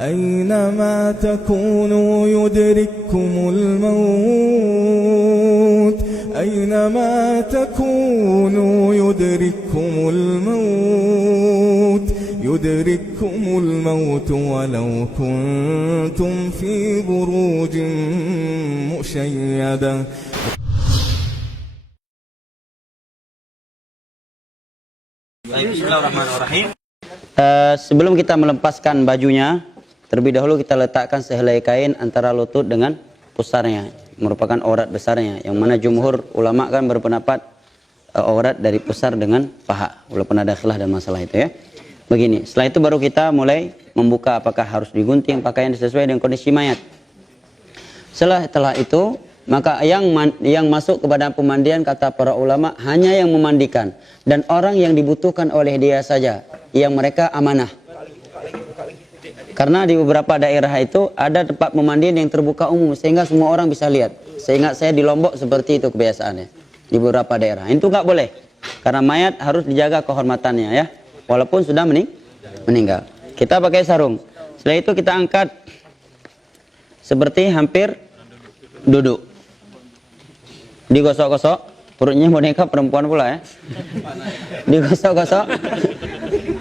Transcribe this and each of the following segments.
أينما تكونوا يدرككم الموت أينما تكونوا يدرككم الموت ولو كنتم في بروج مشيدة. Bismillahirrahmanirrahim. Sebelum kita melepaskan bajunya, terlebih dahulu kita letakkan sehelai kain antara lutut dengan pusarnya, merupakan aurat besarnya, yang mana jumhur ulama kan berpendapat aurat dari pusar dengan paha, walaupun ada khilaf dan masalah itu ya. Begini, setelah itu baru kita mulai membuka apakah harus digunting pakaian sesuai dengan kondisi mayat. Setelah itu, maka yang masuk kepada pemandian kata para ulama hanya yang memandikan dan orang yang dibutuhkan oleh dia saja, yang mereka amanah. Karena di beberapa daerah itu ada tempat pemandian yang terbuka umum sehingga semua orang bisa lihat. Sehingga saya di Lombok seperti itu kebiasaannya di beberapa daerah. Itu nggak boleh karena mayat harus dijaga kehormatannya ya, walaupun sudah meninggal. Kita pakai sarung. Setelah itu kita angkat seperti hampir duduk. Digosok-gosok, perutnya boneka perempuan pula ya. Digosok-gosok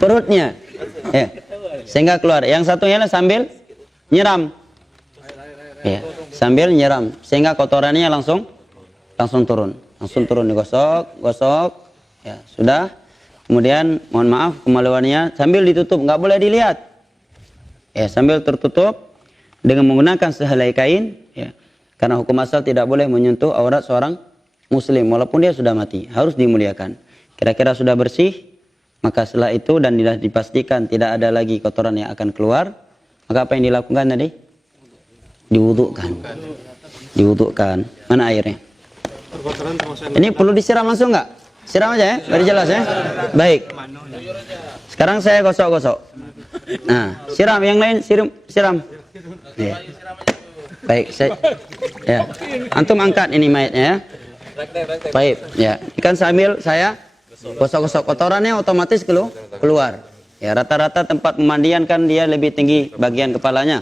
perutnya. Ya. Sehingga keluar. Yang satunya sambil nyiram. Ya, sambil nyiram sehingga kotorannya langsung turun. Langsung turun digosok, gosok. Ya, sudah. Kemudian mohon maaf kemaluannya sambil ditutup, nggak boleh dilihat. Ya, sambil tertutup dengan menggunakan sehelai kain, ya. Karena hukum asal tidak boleh menyentuh aurat seorang muslim walaupun dia sudah mati, harus dimuliakan. Kira-kira sudah bersih, maka setelah itu dan dipastikan tidak ada lagi kotoran yang akan keluar, maka apa yang dilakukan tadi? Diwudukkan. Mana airnya? Ini perlu disiram langsung nggak? Siram aja ya, biar jelas ya. Baik. Sekarang saya gosok-gosok. Nah, siram yang lain, siram. Ya. Baik, ya. Antum angkat ini mayatnya ya. Baik, ya. Ikan sambil saya gosok-gosok, kotorannya otomatis keluar. Ya, rata-rata tempat pemandian kan dia lebih tinggi bagian kepalanya.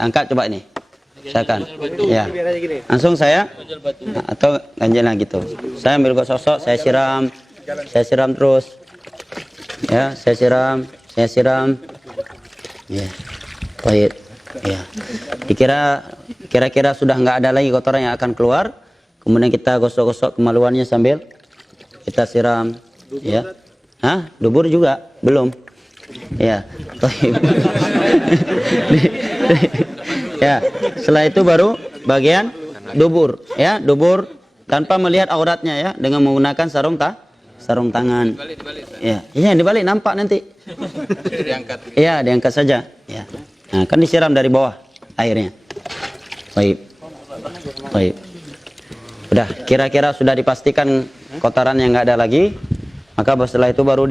Angkat coba ini. Silakan. Ya. Langsung saya atau ganjilnya gitu. Saya ambil gosok, saya siram terus. Ya, saya siram. Ya. Baik. Ya. Kira-kira sudah nggak ada lagi kotoran yang akan keluar. Kemudian kita gosok-gosok kemaluannya sambil kita siram. Ya. Hah? Dubur juga? Belum. Ya. Ya. Setelah itu baru bagian dubur. Ya, dubur tanpa melihat auratnya ya, dengan menggunakan sarung tangan. Ya. Ini dibalik nampak nanti. Diangkat. Iya, diangkat saja. Ya. Nah, kan disiram dari bawah airnya. Baik. Udah, kira-kira sudah dipastikan kotoran yang nggak ada lagi, maka setelah itu baru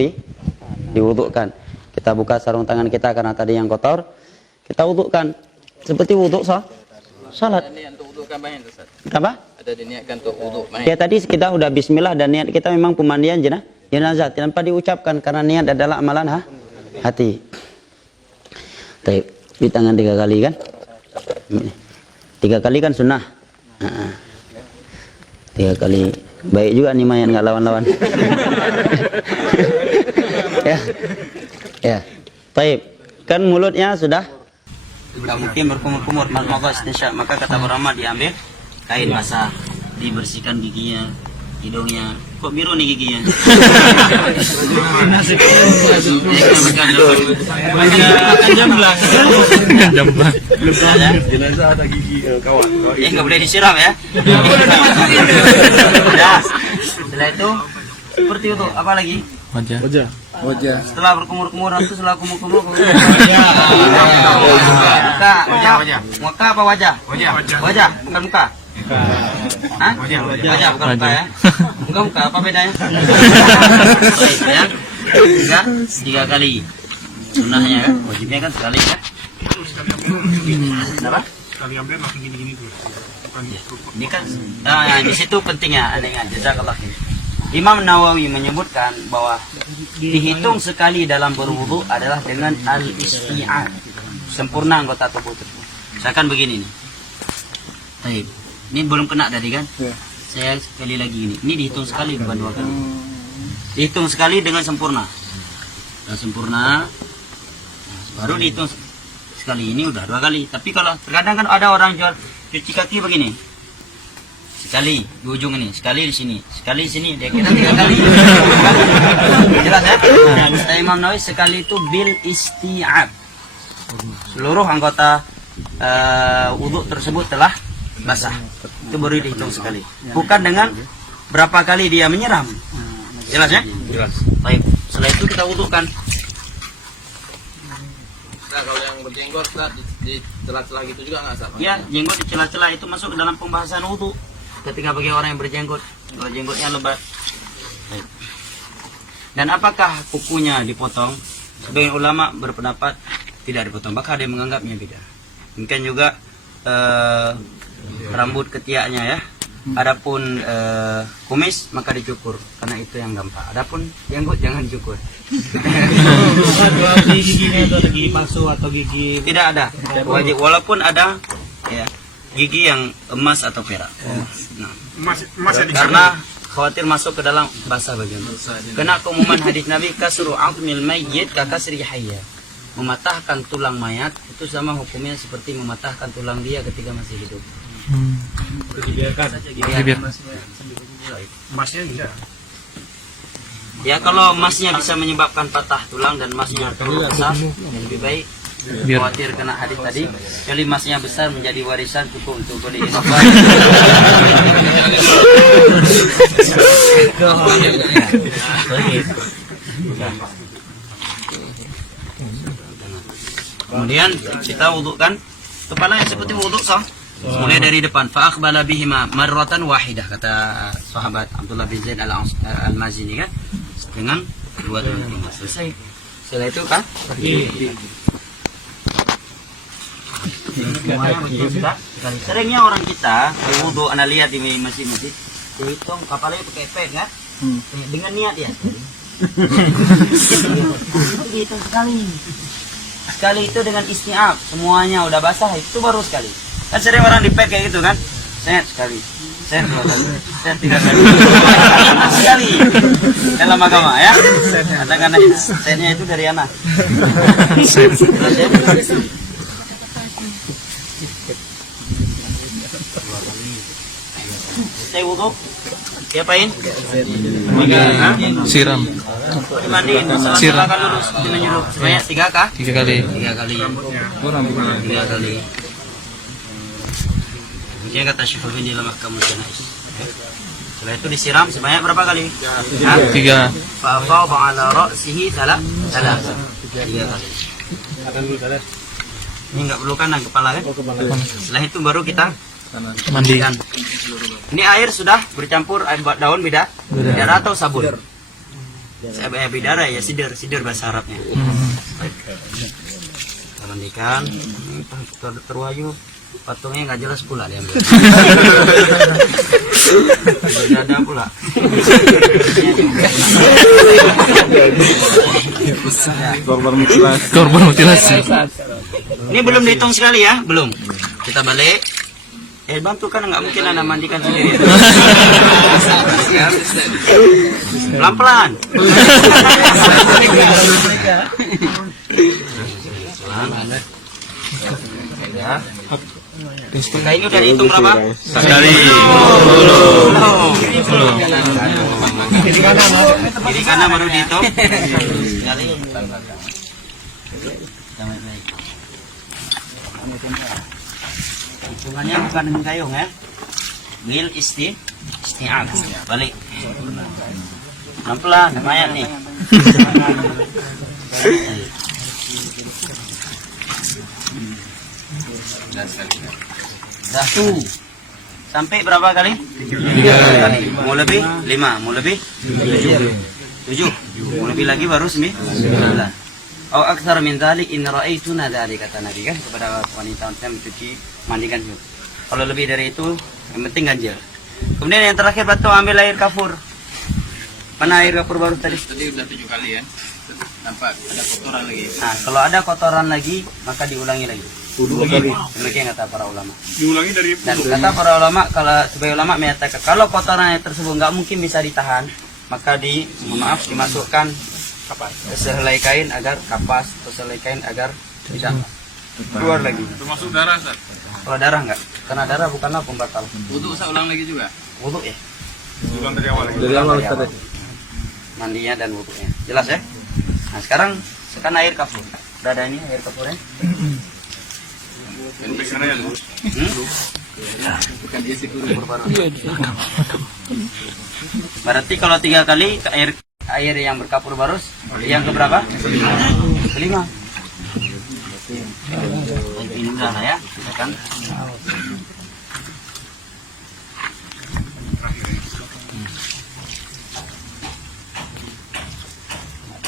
diwudukkan. Kita buka sarung tangan kita karena tadi yang kotor, kita wudukkan seperti wuduk salat. Apa? Ada diniatkan untuk wuduk. Ya tadi kita udah bismillah dan niat kita memang pemandian jenazah tanpa diucapkan karena niat adalah amalan hati. Baik. Di tangan 3 kali kan? 3 kali kan sunnah. 3 kali. Baik juga nih mayat nggak lawan-lawan. Ya. Baik. Kan mulutnya sudah tidak mungkin berkumur-kumur, maka kata ulama diambil kain basah, dibersihkan giginya, hidungnya. Kok biru nih giginya? Jamblang. Jenazah ada gigi kawan. Nggak boleh disiram ya. Setelah itu seperti itu apa lagi? Wajah. Setelah berkumur-kumur nanti setelah kumur-kumur. Muka apa wajah? Wajah, bukan muka. Hah? Wajah bukan muka ya. Muka apa bedanya? Baik ya. 3 kali. Sunnahnya kan, wajibnya kan sekali ya. Kenapa? Sekali ambil makin gini-gini tuh. Ini kan di situ pentingnya adanya jazakallah. Imam Nawawi menyebutkan bahwa dihitung sekali dalam berwudu adalah dengan al-isti'an. sempurna anggota tubuh tersebut. Misalkan begini nih. Baik. Ini belum kena tadi kan? Saya sekali lagi ini. Ini dihitung sekali bukan 2 kali. Dihitung sekali dengan sempurna. Dengan sempurna. Baru dihitung sekali, ini udah 2 kali. Tapi kalau terkadang kan ada orang jual cuci kaki begini. Sekali di ujung ini, sekali di sini, sekali di sini, dia kira 3 kali. Jelas ya? Nah, kata Imam Nawawi sekali itu bil isti'ab. Seluruh anggota wudhu tersebut telah basah. Itu baru dihitung sekali. Bukan dengan berapa kali dia menyiram. Jelas ya? Jelas. Baik. Setelah itu kita wudhukan. Nah, kalau yang berjenggot di celah-celah gitu juga nggak sah? Ya, jenggot di celah-celah itu masuk ke dalam pembahasan wudhu. Ketika bagi orang yang berjenggot, kalau jenggotnya lebat. Baik. Dan apakah kukunya dipotong? Sebagian ulama berpendapat tidak dipotong, bahkan ada yang menganggapnya beda. Mungkin juga rambut ketiaknya ya. Adapun kumis maka dicukur karena itu yang gampang. Adapun jenggot jangan cukur. Giginya itu ada gigi palsu atau gigi Tidak ada. Wajib walaupun ada ya, gigi yang emas atau perak. Nah, karena khawatir masuk ke dalam basah bagian. Kena keumuman hadis Nabi kasru aqmil mayyit ka kasri hayya. Mematahkan tulang mayat itu sama hukumnya seperti mematahkan tulang dia ketika masih hidup. dibiarkan. Emasnya bisa. Ya kalau emasnya bisa menyebabkan patah tulang dan emasnya terlalu besar, ya lebih baik. Khawatir kena hadis tadi, kali emasnya besar menjadi warisan cukup untuk beli inovasi. Kemudian kita wudhukan kepala yang seperti wudhu sah. Mulai dari depan, fa aqbala bihima marratan wahidah, kata sahabat Abdullah bin Zaid al-Mazini kan, dengan 2 tinggal selesai. Setelah itu kan semuanya betul sudah. Seringnya orang kita wudhu, anda lihat di masjid-masjid, dihitung kepalanya pakai pen kan, dengan niat ya. Dihitung sekali itu dengan isti'ab, semuanya udah basah, itu baru sekali. Kan sering orang di pet kayak gitu kan, set sekali, set 2 kali, set 3 kali, sekali dalam agama ya. Katakan setnya itu dari anak. Saya wudhu, diapain? Siram. Dimandiin, silakan dulu, dinyuruh sebanyak 3 kah? 3 kali. 3 kali. 3 kali. Mungkin kata Syekhuddin dalam Ahkamul Janaiz. Setelah itu disiram sebanyak berapa kali? 3. Fa'afadha 'ala ra'sihi 3 kali. Ini enggak perlu kanan kepala kan? Setelah itu baru kita Mandi. Ini air sudah bercampur air daun bidara atau sabun. Saya bidara ya, sidir bahasa Arabnya. Baik. Kita mandikan. Terwayu. Patungnya nggak jelas pula dia ambil. Ada pula. Korban mutilasi. Ini belum dihitung sekali ya, belum. Kita balik. Bantu kan nggak mungkin anda mandikan sendiri. Pelan-pelan. Ya. Ini udah dihitung berapa? Sekali. Kiri kanan baru dihitung. Sekali. Hitungannya bukan dengan gayung ya. Bil isti'ab. Balik. Pelan-pelan, lumayan nih. Dah tuh. Sampai berapa kali? 3 kali. Mau lebih? 5. Mau lebih? 7. Mau lebih lagi baru 9. Au aktsar min dzalik in ra'aituna dzalik, kata Nabi kan kepada wanita-wanita mencuci mandikan juga. Kalau lebih dari itu yang penting ganjil. Kemudian yang terakhir batu ambil air kafur. Mana air kafur baru tadi? Tadi udah 7 kali ya. nampak ada kotoran lagi. Nah, kalau ada kotoran lagi, maka diulangi lagi. Demikian kata para ulama. Diulangi dari Dan kata para ulama, kalau sebagai ulama menyatakan kalau kotoran tersebut nggak mungkin bisa ditahan, maka dimasukkan sehelai kain agar kapas, atau sehelai kain agar tidak keluar lagi. Termasuk darah, Ustaz. Kalau darah nggak, karena darah bukanlah pembatal. Wudu saya ulang lagi juga. Wudu ya. ulang dari awal. Dari awal Ustaz. Mandinya dan wudunya. Jelas ya? Nah, sekarang air kafur. Udah ada ini air kafurnya. Bukan dia sih Berarti kalau 3 kali air yang berkapur barus, yang keberapa? Kelima. Ini udah lah ya, kan?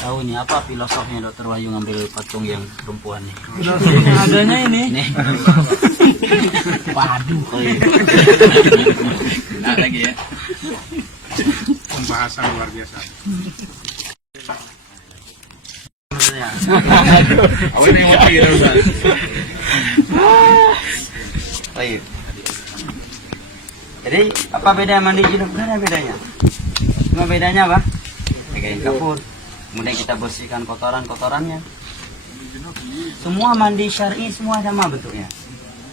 Tahu nih apa filosofnya Dokter Wahyu ngambil patung yang perempuan nih? Adanya ini. Nih. Waduh. Nah, lagi ya. Pembahasan luar biasa. Awalnya yang mau kira, Ustaz. Baik. Jadi apa bedanya mandi junub? Gak ada bedanya. Cuma bedanya apa? Kain kafur. Kemudian kita bersihkan kotoran-kotorannya. Semua mandi syar'i semua sama bentuknya.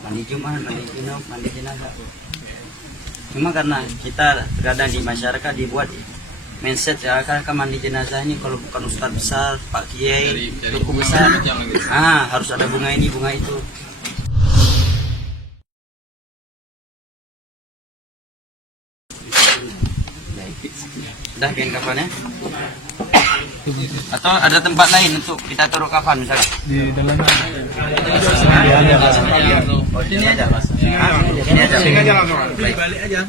Mandi Jumat, mandi junub, mandi jenazah. Cuma karena kita terkadang di masyarakat dibuat mindset ya kan mandi jenazah ini kalau bukan ustaz besar, Pak Kiai, tuku besar, harus ada bunga ini, bunga itu. Sudah kain kafannya? Atau ada tempat lain untuk kita taruh kafan misalnya? Di dalam. Oh, sini aja. Sini aja. Sini aja langsung. Balik aja.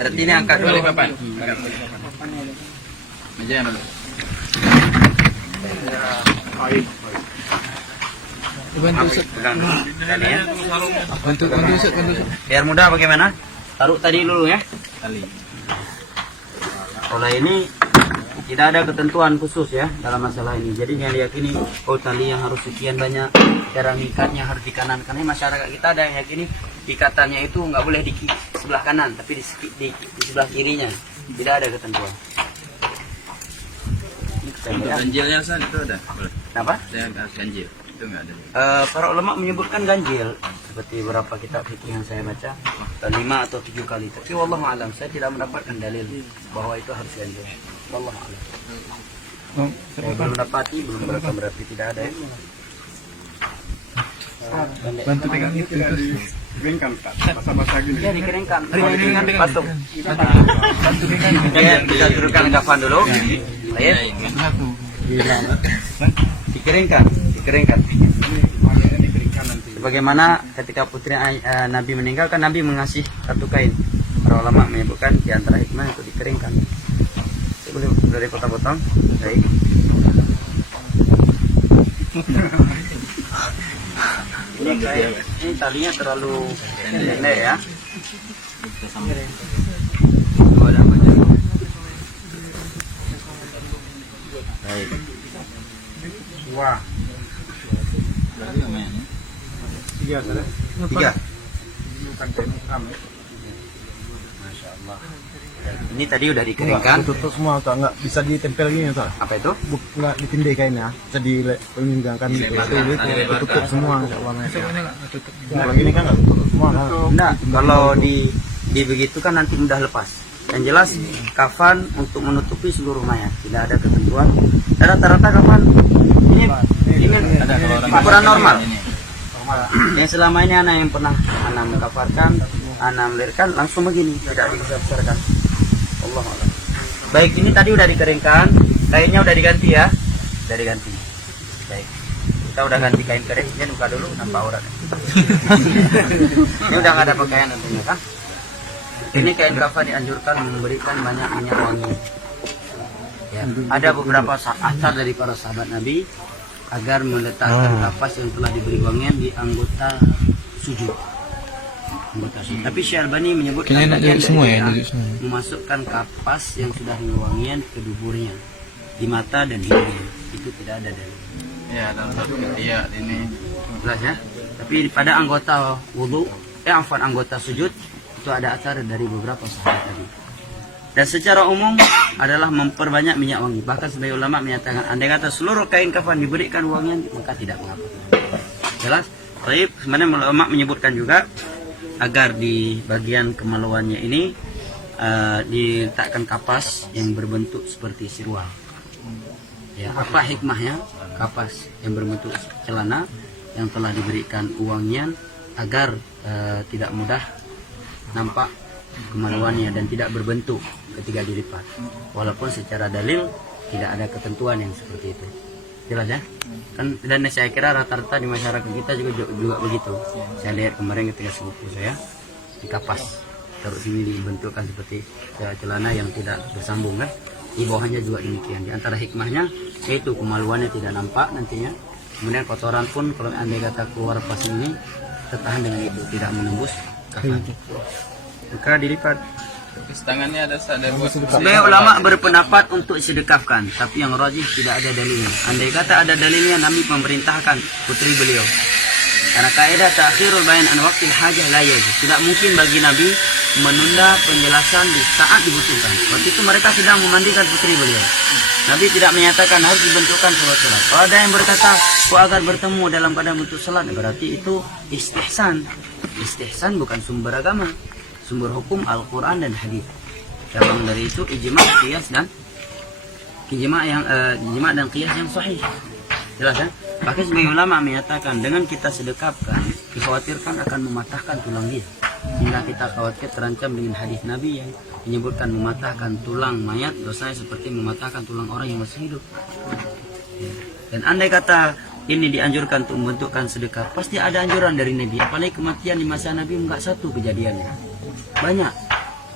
Berarti ini angkat dulu. Kapan? Meja yang dulu. Bantu Ustaz. Pegang tadi ya. Bantu Ustaz. Biar mudah bagaimana? Taruh tadi dulu ya. Tali. Kalau ini tidak ada ketentuan khusus ya dalam masalah ini. Jadi jangan diyakini tali yang harus sekian banyak, cara ngikatnya harus di kanan. Karena masyarakat kita ada yang yakini ikatannya itu nggak boleh di sebelah kanan, tapi di sebelah kirinya. Tidak ada ketentuan. Ganjilnya, Ustaz, itu ada. Kenapa? Saya ganjil. Itu enggak ada. Para ulama menyebutkan ganjil seperti beberapa kitab fikih yang saya baca 5 atau 7 kali. Tapi wallahu alam saya tidak mendapatkan dalil bahwa itu harus ganjil. Wallahu alam. Saya belum dapati, belum berarti tidak ada ya. Bantu pegang itu. Keringkan, Pak. Masa-masa gini. Ya dikeringkan. Dikeringkan patung. Bantu pegang. Ya, kita turunkan kafan dulu. Baik. Dikeringkan. Sebagaimana ketika putri Nabi meninggal kan Nabi mengasih satu kain. Para ulama menyebutkan di antara hikmah untuk dikeringkan. Boleh dari potong-potong. Baik. Ini talinya terlalu pendek ya. Baik. Wah. 3, Ustaz. 3. Bukan kain hitam ya. Masya Allah. Ini tadi udah dikeringkan. Tutup semua, Ustaz. Nggak bisa ditempel gini, Ustaz. Apa itu? Nggak ditindih kainnya, bisa dipeninggalkan gitu. Tutup semua, Insya Allah. Kalau gini kan nggak tutup semua kan. Enggak, kalau begitu kan nanti mudah lepas. Yang jelas kafan untuk menutupi seluruh mayat, tidak ada ketentuan. Dan rata-rata kafan ini ukuran normal. Yang selama ini anak yang pernah anak mengkafarkan, anak melahirkan langsung begini, tidak dibesarkan. Allah Allah. Baik, ini tadi udah dikeringkan, kainnya udah diganti ya, udah diganti. Baik, kita udah ganti kain keringnya, buka dulu nampak aurat. Ini udah nggak ada pakaian tentunya kan? Ini kain kafan dianjurkan memberikan banyak minyak wangi. Ya, ada beberapa asar dari para sahabat Nabi agar meletakkan kapas yang telah diberi wangian di anggota sujud. Tapi Syekh Albani menyebutkan Kayaknya nak duduk semua ya, duduk semua. memasukkan kapas yang sudah wangian ke duburnya, di mata dan di hidung. itu tidak ada dalil. Ya, dalam satu iya ini. Jelas ya. Tapi pada anggota wudu, anggota sujud itu ada acara dari beberapa sahabat tadi. Dan secara umum adalah memperbanyak minyak wangi. Bahkan sebagai ulama menyatakan andai kata seluruh kain kafan diberikan wangian maka tidak mengapa. Jelas? Baik, sebenarnya ulama menyebutkan juga agar di bagian kemaluannya ini diletakkan kapas yang berbentuk seperti sirwal. Ya, apa hikmahnya? Kapas yang berbentuk celana yang telah diberikan wangian agar tidak mudah nampak kemaluannya dan tidak berbentuk ketika dilipat. Walaupun secara dalil tidak ada ketentuan yang seperti itu. Jelas ya? Kan dan saya kira rata-rata di masyarakat kita juga begitu. Saya lihat kemarin ketika sepupu saya di kapas terus ini dibentukkan seperti celana yang tidak bersambung kan. Di bawahnya juga demikian. Di antara hikmahnya yaitu kemaluannya tidak nampak nantinya. Kemudian kotoran pun kalau andai kata keluar pas ini tertahan dengan itu, tidak menembus kafan. Maka dilipat. Tangannya ada buat. Sebagai ulama berpendapat untuk sedekapkan, tapi yang rajih tidak ada dalilnya. Andai kata ada dalilnya, Nabi memerintahkan putri beliau. Karena kaidah ta'khirul bayan an waqtil hajah la yajuz. Tidak mungkin bagi Nabi menunda penjelasan di saat dibutuhkan. Waktu itu mereka sedang memandikan putri beliau. Nabi tidak menyatakan harus dibentukkan salat. Kalau ada yang berkata, agar bertemu dalam keadaan bentuk salat, berarti itu istihsan. Istihsan bukan sumber agama. Sumber hukum Al-Quran dan hadis. Cabang dari itu ijma, qiyas dan ijma dan qiyas yang sahih. Jelas ya? Bahkan sebagai ulama menyatakan dengan kita sedekapkan dikhawatirkan akan mematahkan tulang dia. Hingga kita khawatir terancam dengan hadis Nabi yang menyebutkan mematahkan tulang mayat dosanya seperti mematahkan tulang orang yang masih hidup. Dan andai kata ini dianjurkan untuk membentukkan sedekah, pasti ada anjuran dari Nabi. Apalagi kematian di masa Nabi enggak satu kejadiannya, banyak,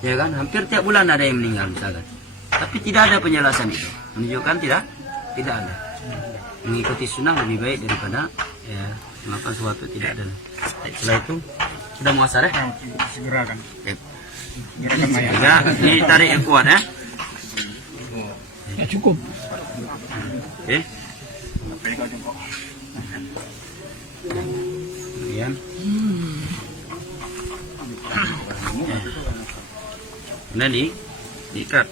ya kan? Hampir tiap bulan ada yang meninggal misalkan. Tapi tidak ada penjelasan itu, menunjukkan tidak ada. Mengikuti sunnah lebih baik daripada ya melakukan sesuatu tidak ada. Setelah itu sudah muasar ya? Segerakan. Segerakan mayat. Ya, ini tarik yang kuat ya. Ya cukup. Oke. Kemudian diikat.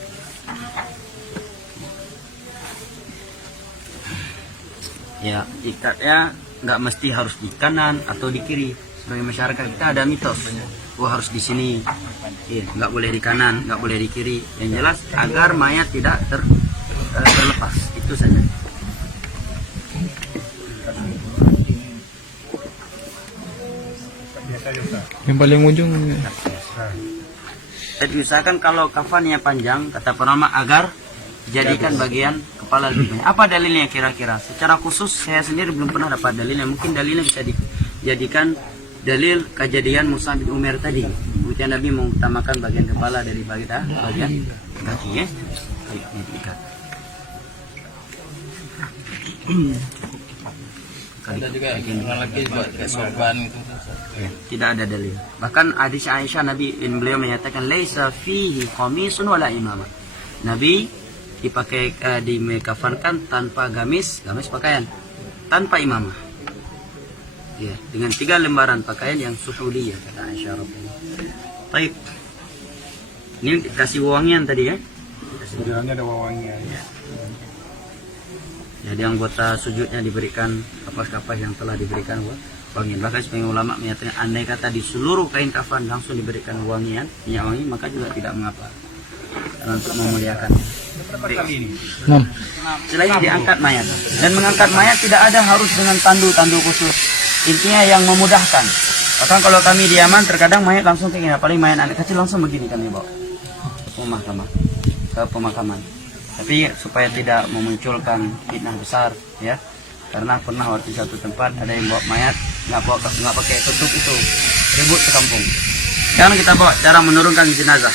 Ya, ikatnya nggak mesti harus di kanan atau di kiri. Sebagai masyarakat kita ada mitos, harus di sini, nggak boleh di kanan, nggak boleh di kiri. Yang jelas agar mayat tidak terlepas, itu saja. Yang paling ujung. Jadi usahakan kalau kafannya panjang, kata penama agar jadikan bagian kepala lebih banyak. Apa dalilnya kira-kira? Secara khusus saya sendiri belum pernah dapat dalilnya. Mungkin dalilnya bisa dijadikan dalil kejadian Musa bin Umair tadi. Kemudian Nabi mengutamakan bagian kepala dari bagian kaki ya. Ada juga yang lagi buat kayak sorban gitu. Tidak ada dalil. Bahkan hadis Aisyah Nabi beliau menyatakan laisa fihi qamisun wala imamah. Nabi dipakai dikafankan tanpa gamis pakaian, tanpa imamah. Ya, dengan 3 lembaran pakaian yang suhuliyah kata Aisyah radhiyallahu anha. Baik. Ini dikasih wangian tadi ya. Sebenarnya ada wawangian. Jadi anggota sujudnya diberikan kapas-kapas yang telah diberikan wangian. Bahkan sebagian ulama menyatakan andai kata di seluruh kain kafan langsung diberikan wangian, minyak wangi, maka juga tidak mengapa. Karena untuk memuliakan. Setelah ini diangkat mayat. Dan mengangkat mayat tidak ada harus dengan tandu khusus. Intinya yang memudahkan. Bahkan kalau kami di Yaman terkadang mayat langsung kayak gini, paling mayat anak kecil langsung begini kami bawa ke pemakaman. Tapi supaya tidak memunculkan fitnah besar ya. Karena pernah waktu satu tempat ada yang bawa mayat nggak pakai tutup itu, ribut sekampung. Sekarang kita bawa cara menurunkan jenazah.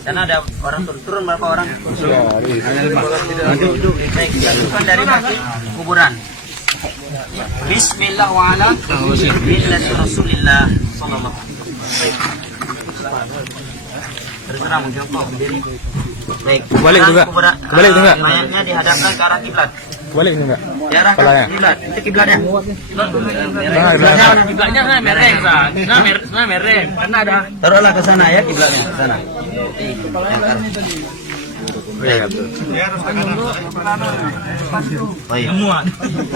Karena ada orang turun berapa orang? Duduk dari masjid kuburan. Bismillah wa ala millati Rasulillah sallallahu alaihi wasallam. Terserah mau jongkok berdiri. Baik. Kebalik juga. Kebalik juga. Mayatnya dihadapkan ke arah kiblat. Kebalik juga. Diarahkan ke kiblat. Itu kiblatnya. Kiblatnya sana mereng, sana mereng. Karena ada. Taruhlah ke sana ya kiblatnya, ke sana.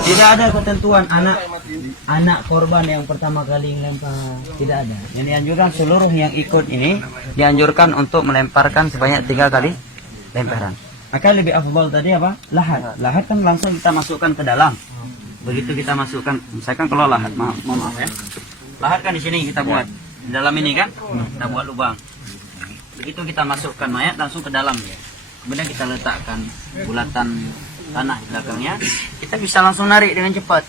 Tidak ada ketentuan anak korban yang pertama kali melempar, tidak ada. Yang dianjurkan seluruh yang ikut ini dianjurkan untuk melemparkan sebanyak 3 kali lemparan. Maka lebih afdal tadi apa? Lahat. Lahat kan langsung kita masukkan ke dalam. Begitu kita masukkan, misalkan kalau lahat, maaf ya. Lahat kan di sini kita buat. Di dalam ini kan, kita buat lubang. Begitu kita masukkan mayat langsung ke dalam ya. Kemudian kita letakkan bulatan tanah di belakangnya, kita bisa langsung narik dengan cepat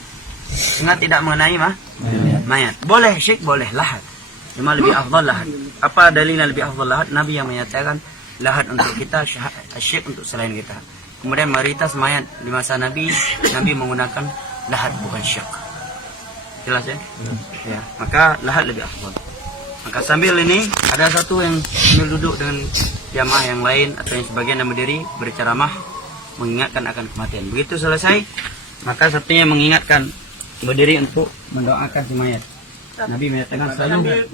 sehingga tidak mengenai mayat. Boleh syek, boleh lahat. Cuma lebih afdal lahat. Apa dalilnya lebih afdal lahat? Nabi yang menyatakan lahat untuk kita, syek untuk selain kita. Kemudian mayoritas mayat di masa Nabi menggunakan lahat bukan syek. Jelas ya? Ya, maka lahat lebih afdal. Maka sambil ini ada satu yang sambil duduk dengan jamaah yang lain atau yang sebagian yang berdiri berceramah mengingatkan akan kematian. Begitu selesai, maka satunya mengingatkan berdiri untuk mendoakan si mayat. Nabi menyatakan selalu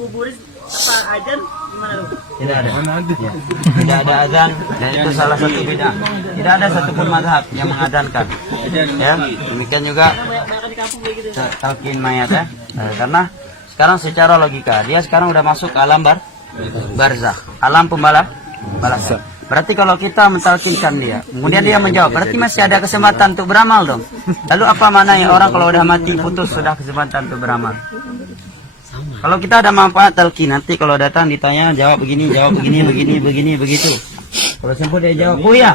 tidak ada. Ya. Tidak ada azan dan itu salah satu beda. Tidak ada satupun mazhab yang mengadankan. Ya, demikian juga talqin mayat ya. Karena sekarang secara logika dia sekarang udah masuk ke alam barzakh, alam pembalasan. Berarti kalau kita mentalkinkan dia, kemudian dia menjawab, berarti masih ada kesempatan untuk beramal dong. Lalu apa maknanya orang kalau udah mati putus sudah kesempatan untuk beramal? Kalau kita ada manfaat talqin, nanti kalau datang ditanya jawab begini, begitu. Kalau sempat dia jawab, oh ya,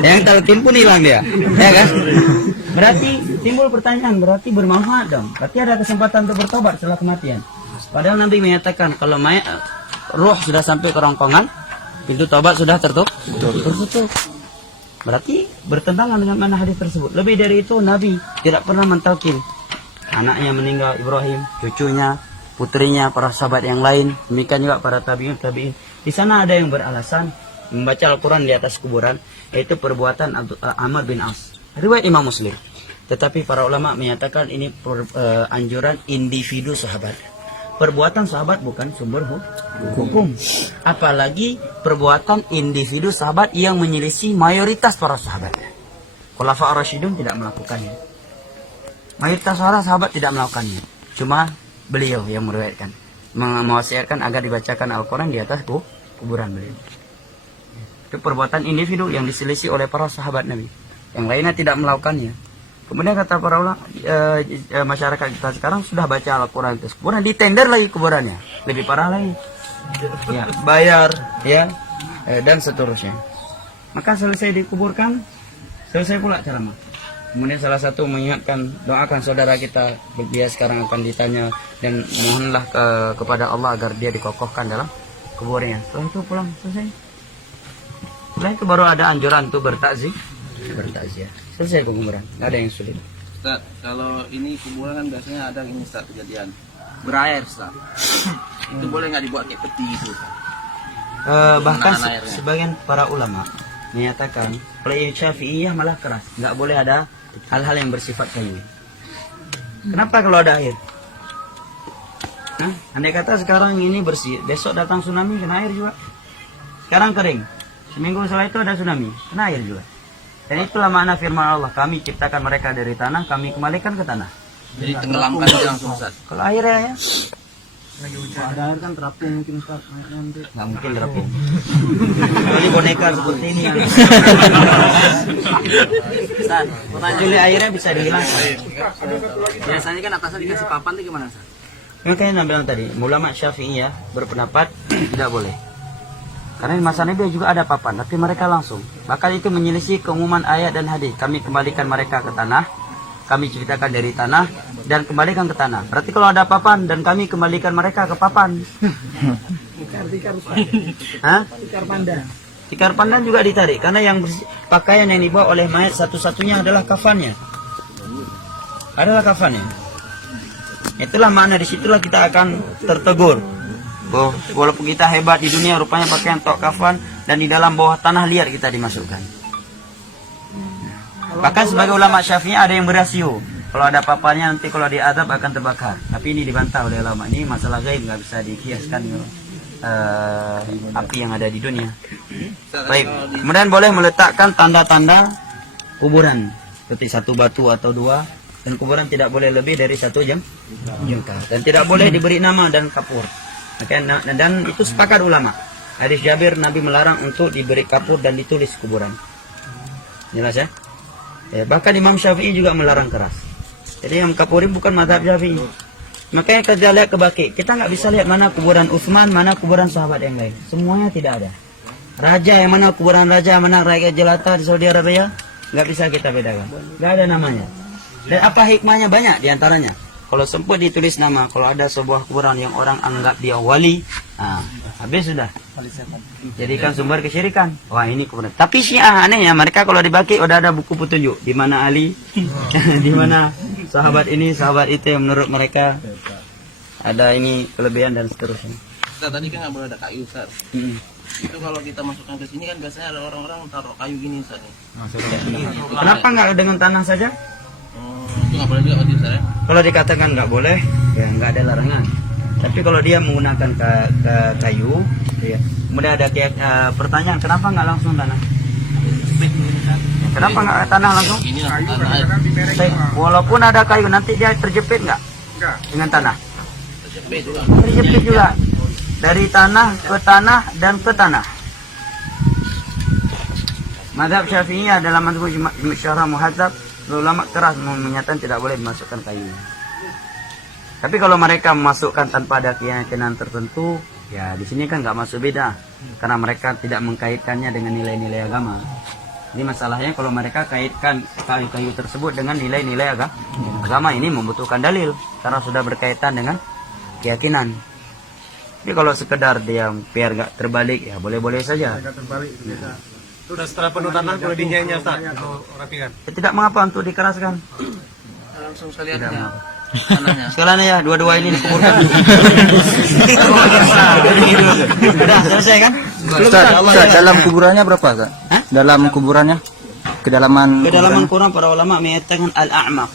yang talqin pun hilang dia, ya kan? Berarti timbul pertanyaan, berarti bermanfaat dong. Berarti ada kesempatan untuk bertobat setelah kematian. Padahal Nabi menyatakan kalau mayat roh sudah sampai ke rongkongan, pintu tobat sudah tertutup. Berarti bertentangan dengan mana hadis tersebut. Lebih dari itu Nabi tidak pernah mentalkin anaknya meninggal Ibrahim, cucunya, putrinya, para sahabat yang lain, demikian juga para tabi'in. Di sana ada yang beralasan membaca Al-Quran di atas kuburan, yaitu perbuatan Amr bin As. Riwayat Imam Muslim. Tetapi para ulama menyatakan ini anjuran individu sahabat. Perbuatan sahabat bukan sumber hukum. Apalagi perbuatan individu sahabat yang menyelisih mayoritas para sahabat. Khulafa ar-Rasyidun tidak melakukannya. Mayoritas para sahabat tidak melakukannya. Cuma beliau yang meriwayatkan, mewasiatkan agar dibacakan Al-Quran di atas kuburan beliau. Itu perbuatan individu yang diselisih oleh para sahabat Nabi. Yang lainnya tidak melakukannya. Kemudian kata para ulama, masyarakat kita sekarang sudah baca Al-Quran itu, kemudian ditender lagi kuburannya, lebih parah lagi. Ya, bayar, ya, dan seterusnya. Maka selesai dikuburkan, selesai pula ceramah. Kemudian salah satu mengingatkan, doakan saudara kita, dia sekarang akan ditanya, dan mohonlah kepada Allah agar dia dikokohkan dalam kuburnya. Setelah itu pulang, selesai. Setelah itu baru ada anjuran untuk bertakziah. Selesai kuburan, nggak ada yang sulit. Ustaz, kalau ini kuburan kan biasanya ada ini Ustaz kejadian berair Ustaz. Itu boleh nggak dibuat kayak peti itu? Bahkan sebagian para ulama menyatakan, oleh Syafi'iyah malah keras, nggak boleh ada hal-hal yang bersifat kayu. Kenapa kalau ada air? Andai kata sekarang ini bersih, besok datang tsunami kena air juga. Sekarang kering, seminggu setelah itu ada tsunami, kena air juga. Dan itulah makna firman Allah, kami ciptakan mereka dari tanah, kami kembalikan ke tanah. Jadi tenggelamkan dia langsung Ustaz. Kalau airnya ya, Ada air kan terapung mungkin Ustaz, nanti. nggak mungkin terapung. Kecuali boneka seperti ini yang kecuali airnya bisa dihilangkan. Biasanya kan atasnya dikasih papan itu gimana, Ustaz? Makanya bilang tadi, ulama Syafi'iyah berpendapat tidak boleh. Karena di masa Nabi juga ada papan, tapi mereka langsung. Bahkan itu menyelisih keumuman ayat dan hadis. Kami kembalikan mereka ke tanah, kami ciptakan dari tanah, dan kembalikan ke tanah. Berarti kalau ada papan, dan kami kembalikan mereka ke papan. Tikar Hah? Tikar panda. Tikar pandan juga ditarik karena yang pakaian yang dibawa oleh mayat satu-satunya adalah kafannya. Adalah kafannya. Itulah makna, disitulah kita akan tertegur. Oh, walaupun kita hebat di dunia, rupanya pakaian tok kafan dan di dalam bawah tanah liat kita dimasukkan. Bahkan sebagai ulama Syafi'i ada yang berasio. Kalau ada papanya nanti kalau diadab akan terbakar. Tapi ini dibantah oleh ulama, ini masalah gaib, nggak bisa dikiaskan api yang ada di dunia. Baik, kemudian boleh meletakkan tanda-tanda kuburan seperti satu batu atau dua, dan kuburan tidak boleh lebih dari 1 jengkal, dan tidak boleh diberi nama dan kapur. Dan itu sepakat ulama. Hadis Jabir, Nabi melarang untuk diberi kapur dan ditulis kuburan. Jelas ya? Bahkan Imam Syafi'i juga melarang keras. Jadi yang kapuri bukan mazhab Syafi'i. Makanya kita lihat ke Baqi, kita nggak bisa lihat mana kuburan Utsman, mana kuburan sahabat yang lain. Semuanya tidak ada. Raja yang mana kuburan raja, mana rakyat jelata di Saudi Arabia, nggak bisa kita bedakan. Nggak ada namanya. Dan apa hikmahnya? Banyak diantaranya. Kalau sempat ditulis nama, kalau ada sebuah kuburan yang orang anggap dia wali, habis sudah. Jadikan sumber kesyirikan. Wah, ini kuburan. Tapi Syiah anehnya, mereka kalau di Baqi udah ada buku petunjuk di mana Ali, di mana sahabat ini, sahabat itu yang menurut mereka ada ini kelebihan dan seterusnya. Ustaz, tadi kan nggak boleh ada kayu, Ustaz. Itu kalau kita masukkan ke sini kan biasanya ada orang-orang taruh kayu gini, Ustaz. Kenapa nggak dengan tanah saja? Itu nggak boleh juga Pak Ustaz ya? Kalau dikatakan nggak boleh, ya nggak ada larangan. Tapi kalau dia menggunakan kayu, ya. Kemudian ada pertanyaan, kenapa nggak langsung tanah? Kenapa nggak tanah langsung? Ini tanah air. Walaupun ada kayu, nanti dia terjepit nggak dengan tanah? Terjepit juga. Terjepit juga. Dari tanah ke tanah dan ke tanah. Mazhab Syafi'i dalam mazhab Syarah Muhadzab, ulama keras menyatakan tidak boleh dimasukkan kayu. Tapi kalau mereka memasukkan tanpa ada keyakinan tertentu, ya di sini kan nggak masuk beda, karena mereka tidak mengkaitkannya dengan nilai-nilai agama. Ini masalahnya kalau mereka kaitkan kayu-kayu tersebut dengan nilai-nilai agama, ini membutuhkan dalil karena sudah berkaitan dengan keyakinan. Jadi kalau sekedar dia biar nggak terbalik, ya boleh-boleh saja. Sudah setelah penuh tanah boleh dinyanya Ustaz, rapikan. Ya, tidak mengapa untuk dikeraskan. Langsung sekalian aja. Tanahnya. Sekalian ya, dua-dua ini dikuburkan. Sudah selesai kan? Ustaz, dalam kuburannya berapa, Ustaz? Dalam kuburannya? Kedalaman Quran para ulama mengatakan al-a'maq.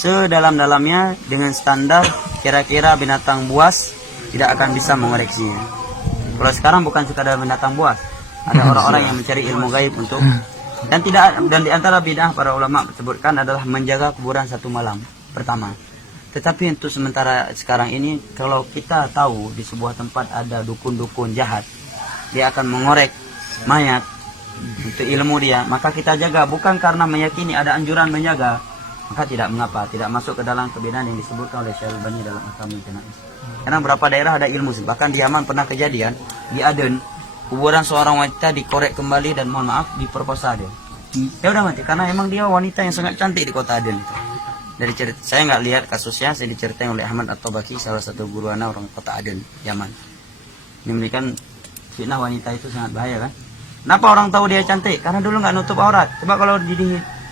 Sedalam-dalamnya dengan standar kira-kira binatang buas tidak akan bisa mengoreksinya. Kalau sekarang bukan sekadar binatang buas, ada orang-orang yang mencari ilmu gaib untuk dan di antara bid'ah para ulama sebutkan adalah menjaga kuburan 1 malam pertama. Tetapi untuk sementara sekarang ini, kalau kita tahu di sebuah tempat ada dukun-dukun jahat, dia akan mengorek mayat untuk ilmu dia, maka kita jaga bukan karena meyakini ada anjuran menjaga, maka tidak mengapa, tidak masuk ke dalam kebid'ahan yang disebutkan oleh Syekh Al-Albani dalam Ahkamul Janaiz. Karena beberapa daerah ada ilmu, bahkan di Yaman pernah kejadian di Aden, kuburan seorang wanita dikorek kembali dan mohon maaf diperkosa dia. Ya udah mati karena emang dia wanita yang sangat cantik di kota Aden itu. Dari cerita, saya nggak lihat kasusnya, saya diceritain oleh Ahmad At-Tabaki, salah satu guru anak orang kota Aden, Yaman. Ini memberikan fitnah wanita itu sangat bahaya kan? Kenapa orang tahu dia cantik? Karena dulu nggak nutup aurat. Coba kalau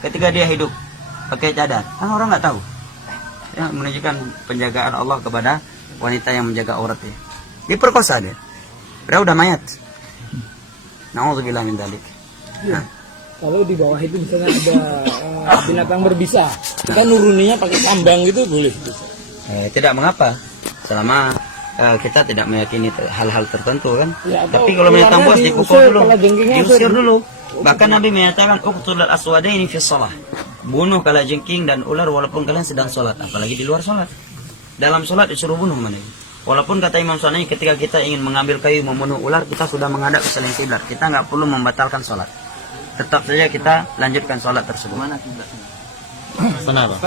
ketika dia hidup pakai cadar, kan orang nggak tahu. Ya, menunjukkan penjagaan Allah kepada wanita yang menjaga auratnya. Diperkosa dia. Padahal udah mayat. Na'udzubillah min dzalik. Nah. Kalau di bawah itu misalnya ada binatang berbisa, kita nuruninya pakai tambang gitu boleh? Tidak mengapa, selama kita tidak meyakini hal-hal tertentu kan. Ya, tapi kalau binatang buas dipukul dulu, diusir dulu. Bahkan Nabi menyatakan uqtulul aswadaini fi shalah. Bunuh kalajengking dan ular walaupun kalian sedang sholat, apalagi di luar sholat. Dalam sholat disuruh bunuh mana? Walaupun kata Imam Syafi'i ketika kita ingin mengambil kayu membunuh ular, kita sudah menghadap ke selain kiblat, kita nggak perlu membatalkan sholat. Tetap saja kita lanjutkan sholat tersebut. Mana kiblatnya? Kenapa?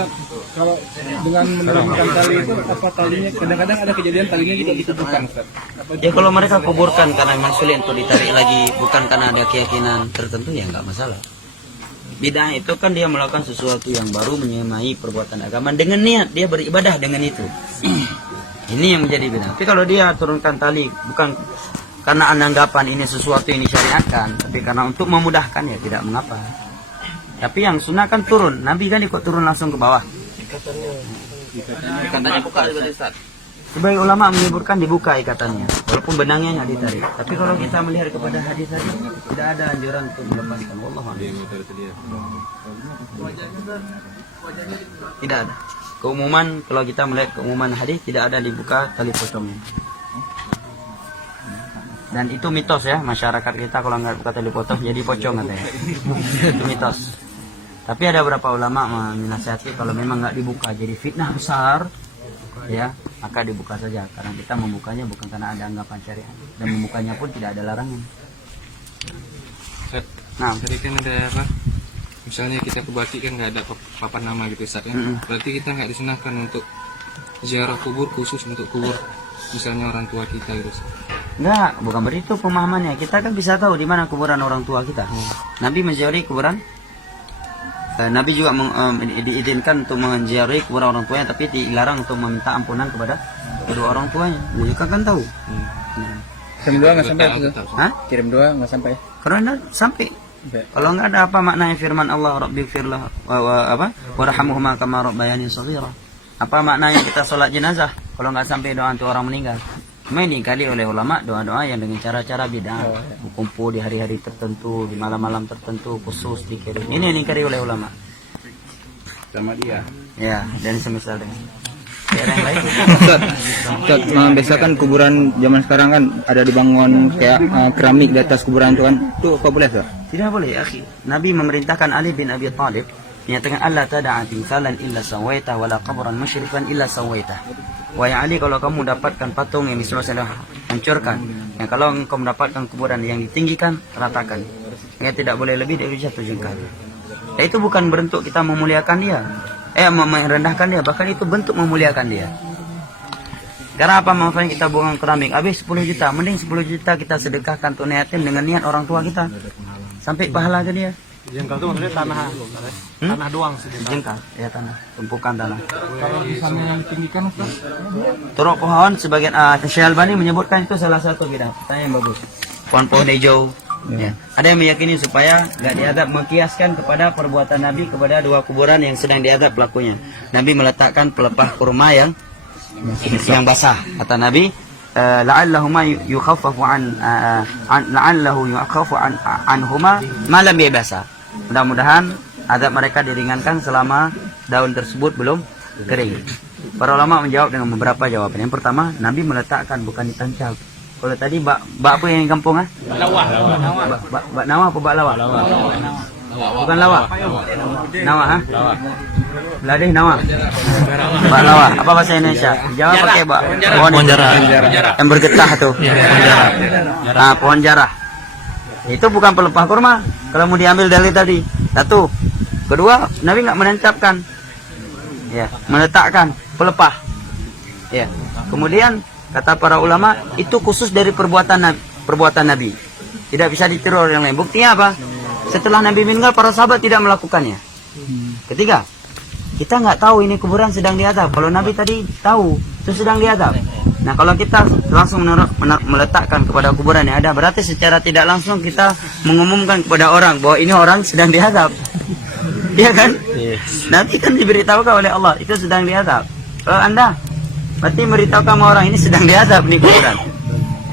Kalau dengan menurunkan tali itu apa talinya? Kadang-kadang ada kejadian talinya tidak dikuburkan, Ustaz. Ya kalau mereka kuburkan karena memang sulit untuk ditarik lagi, bukan karena ada keyakinan tertentu, ya nggak masalah. Bid'ah itu kan dia melakukan sesuatu yang baru, menyamai perbuatan agama dengan niat dia beribadah dengan itu. Ini yang menjadi bid'ah. Tapi kalau dia turunkan tali bukan karena anda anggapan ini sesuatu yang disyariatkan, tapi karena untuk memudahkan ya tidak mengapa. Tapi yang sunnah kan turun, Nabi kan ikut turun langsung ke bawah. Katanya buka dari Ustaz. Sebagai ulama menyebutkan dibuka ikatannya, walaupun benangnya nggak ditarik. Tapi kalau kita melihat kepada hadis tadi, tidak ada anjuran untuk melepaskan. Wallahu a'lam. Tidak ada. Keumuman, kalau kita melihat keumuman hadis, tidak ada dibuka tali pocongnya. Dan itu mitos ya, masyarakat kita kalau nggak buka tali pocong jadi pocong katanya. Itu mitos. Tapi ada beberapa ulama menasihati kalau memang nggak dibuka jadi fitnah besar, ya maka dibuka saja. Karena kita membukanya bukan karena ada anggapan syariat, dan membukanya pun tidak ada larangan. Nah, Tadi kan ada apa? Misalnya kita ke Baki kan nggak ada papan nama gitu Ustaz kan? Berarti kita nggak disunahkan untuk ziarah kubur khusus untuk kubur misalnya orang tua kita gitu. enggak, bukan begitu pemahamannya. Kita kan bisa tahu di mana kuburan orang tua kita. Nabi menziarahi kuburan. Nabi juga diizinkan untuk menziarahi kuburan orang tuanya, tapi dilarang untuk meminta ampunan kepada kedua orang tuanya. Mereka kan tahu. Kirim doa nggak sampai? Hah? Kirim doa nggak sampai? Karena sampai. Kalau nggak ada apa maknanya firman Allah, Rabbighfirlah warhamhuma kama rabbayani shaghira. Apa maknanya kita sholat jenazah kalau nggak sampai doa untuk orang meninggal? Ini kali oleh ulama doa-doa yang dengan cara-cara bid'ah, kumpul di hari-hari tertentu, di malam-malam tertentu khusus dikirim. Ini yang dikari oleh ulama. Sama dia. Ya, dan semisal dengan daerah yang lain. Ustaz, biasakan kuburan zaman sekarang kan ada dibangun kayak keramik di atas kuburan itu kan. Itu apa boleh Ustaz? Tidak boleh, akhi. Nabi memerintahkan Ali bin Abi Thalib menyatakan Allah tada'a timsalan illa sawaita wala qabran musyrifan illa sawaita. Wahai Ali, kalau kamu dapatkan patung yang disuruh hancurkan, yang kalau engkau mendapatkan kuburan yang ditinggikan, ratakan. Ya, tidak boleh lebih dari 1 jengkal. Ya, itu bukan bentuk kita memuliakan dia, merendahkan dia, bahkan itu bentuk memuliakan dia. Karena apa manfaatnya kita buang keramik? Habis 10 juta, mending 10 juta kita sedekahkan tunai yatim dengan niat orang tua kita. Sampai pahala ke dia. Jengkal itu maksudnya tanah, tanah doang sih. Jengkal, ya tanah, tumpukan tanah. Kalau di sana yang ditinggikan Ustaz? Turuk pohon sebagian Syekh Albani menyebutkan itu salah satu bid'ah. Pertanyaan yang bagus. Pohon-pohon hijau. Ya. Ada yang meyakini supaya nggak diadab, mengkiaskan kepada perbuatan Nabi kepada 2 kuburan yang sedang diadab pelakunya. Nabi meletakkan pelepah kurma yang basah. Kata Nabi, la'allahuma yukhaffafu la'allahu yukhaffafu anhuma ma lam yabasa. Mudah-mudahan azab mereka diringankan selama daun tersebut belum kering. Para ulama menjawab dengan beberapa jawaban. Yang pertama, Nabi meletakkan bukan ditancap. Kalau tadi bak apa yang di kampung Lawah. Bak nawa apa bak lawa? Bukan lawa. Nawa Beladih nawa. Bak lawa. Apa bahasa Indonesia? Jawa pakai bak pohon jarah. Yang bergetah tuh. Pohon jarah. Itu bukan pelepah kurma. Kalau mau diambil dari tadi. 1. Kedua, Nabi nggak menancapkan. Ya, meletakkan pelepah. Ya. Kemudian kata para ulama itu khusus dari perbuatan Nabi. Tidak bisa ditiru oleh yang lain. Buktinya apa? Setelah Nabi meninggal, para sahabat tidak melakukannya. Ketiga, kita nggak tahu ini kuburan sedang diadab. Kalau Nabi tadi tahu itu sedang diadab. Nah, kalau kita langsung meletakkan kepada kuburan yang ada, berarti secara tidak langsung kita mengumumkan kepada orang bahwa ini orang sedang diadab. Iya kan? Nanti kan diberitahukan oleh Allah itu sedang diadab. Kalau Anda berarti memberitahukan sama orang ini sedang diadab di kuburan.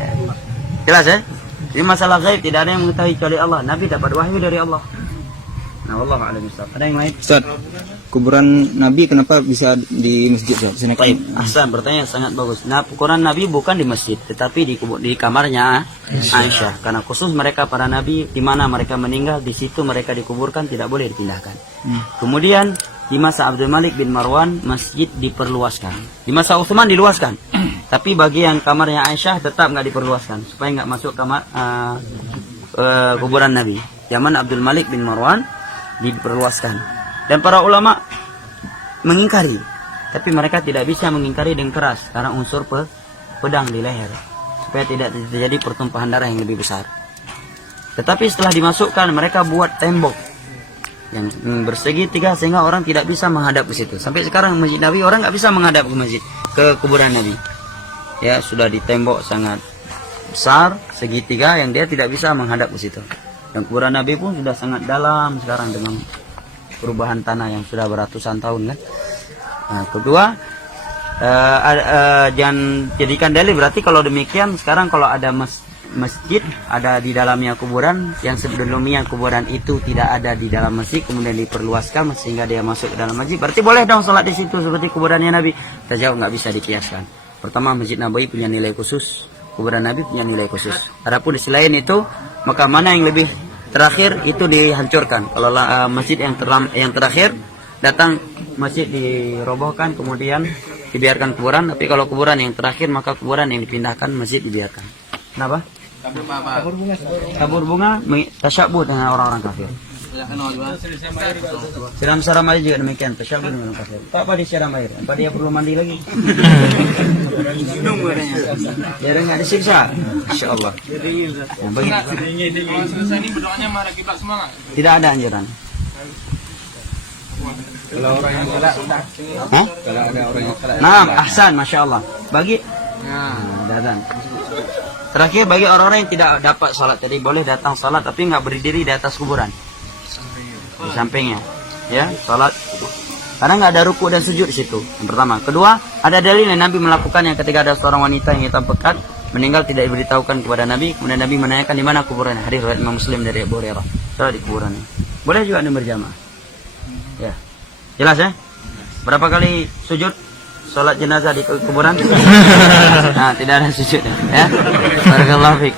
Ya. Jelas ya? Ini masalah gaib, tidak ada yang mengetahui kecuali Allah. Nabi dapat wahyu dari Allah. Nah, wallahu a'lam bishawab. Ada yang lain? Ustaz, kuburan Nabi kenapa bisa di masjid Ustaz? Baik, Ahsan, pertanyaan sangat bagus. Nah, kuburan Nabi bukan di masjid, tetapi di kamarnya Aisyah. Karena khusus mereka para Nabi, di mana mereka meninggal, di situ mereka dikuburkan, tidak boleh dipindahkan. Kemudian di masa Abdul Malik bin Marwan, masjid diperluaskan. Di masa Utsman diluaskan. Tapi bagi yang kamarnya Aisyah tetap nggak diperluaskan, supaya nggak masuk kamar kuburan Nabi. Zaman Abdul Malik bin Marwan diperluaskan. Dan para ulama mengingkari, tapi mereka tidak bisa mengingkari dengan keras karena unsur pedang di leher, supaya tidak terjadi pertumpahan darah yang lebih besar. Tetapi setelah dimasukkan, mereka buat tembok yang bersegi 3 sehingga orang tidak bisa menghadap ke situ. Sampai sekarang masjid Nabi orang nggak bisa menghadap ke masjid, ke kuburan Nabi. Ya, sudah ditembok sangat besar segitiga yang dia tidak bisa menghadap ke situ. Dan kuburan Nabi pun sudah sangat dalam sekarang dengan perubahan tanah yang sudah beratusan tahun kan. Nah, kedua, jangan jadikan dalil, berarti kalau demikian sekarang kalau ada masjid ada di dalamnya kuburan, yang sebelumnya kuburan itu tidak ada di dalam masjid kemudian diperluaskan sehingga dia masuk ke dalam masjid, berarti boleh dong sholat di situ seperti kuburannya Nabi. Kita jawab nggak bisa dikiaskan. Pertama, Masjid Nabawi punya nilai khusus, kuburan Nabi punya nilai khusus. Adapun di selain itu, maka mana yang lebih terakhir itu dihancurkan. Kalau masjid yang terakhir datang masjid dirobohkan kemudian dibiarkan kuburan, tapi kalau kuburan yang terakhir maka kuburan yang dipindahkan, masjid dibiarkan. Kenapa? Tabur bunga tasyabuh dengan orang-orang kafir. Siram-siram air juga demikian, tasyabuh dengan orang kafir. Apa disiram air? Apa dia perlu mandi lagi? Biar nggak disiksa. Insyaallah. Tidak ada anjuran. Kalau orang yang salah udah. Hah? Kalau ada orang yang salah. Nah, ahsan, masya Allah. Bagi, datang. Terakhir bagi orang-orang yang tidak dapat salat, jadi boleh datang salat tapi nggak berdiri di atas kuburan, di sampingnya, ya salat. Karena nggak ada ruku dan sujud di situ. Yang pertama. Kedua, ada dalil yang Nabi melakukan yang ketika ada seorang wanita yang hitam pekat meninggal tidak diberitahukan kepada Nabi, kemudian Nabi menanyakan di mana kuburannya. Hadis riwayat Imam Muslim dari Abu Hurairah. Salat di kuburannya. Boleh juga Anda berjamaah. Ya. Jelas ya? Berapa kali sujud salat jenazah di kuburan? Nah, tidak ada sujud ya. Barakallahu fiik.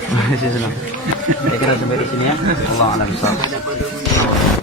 Saya kira sampai di sini ya. Allahu a'lam bishawab.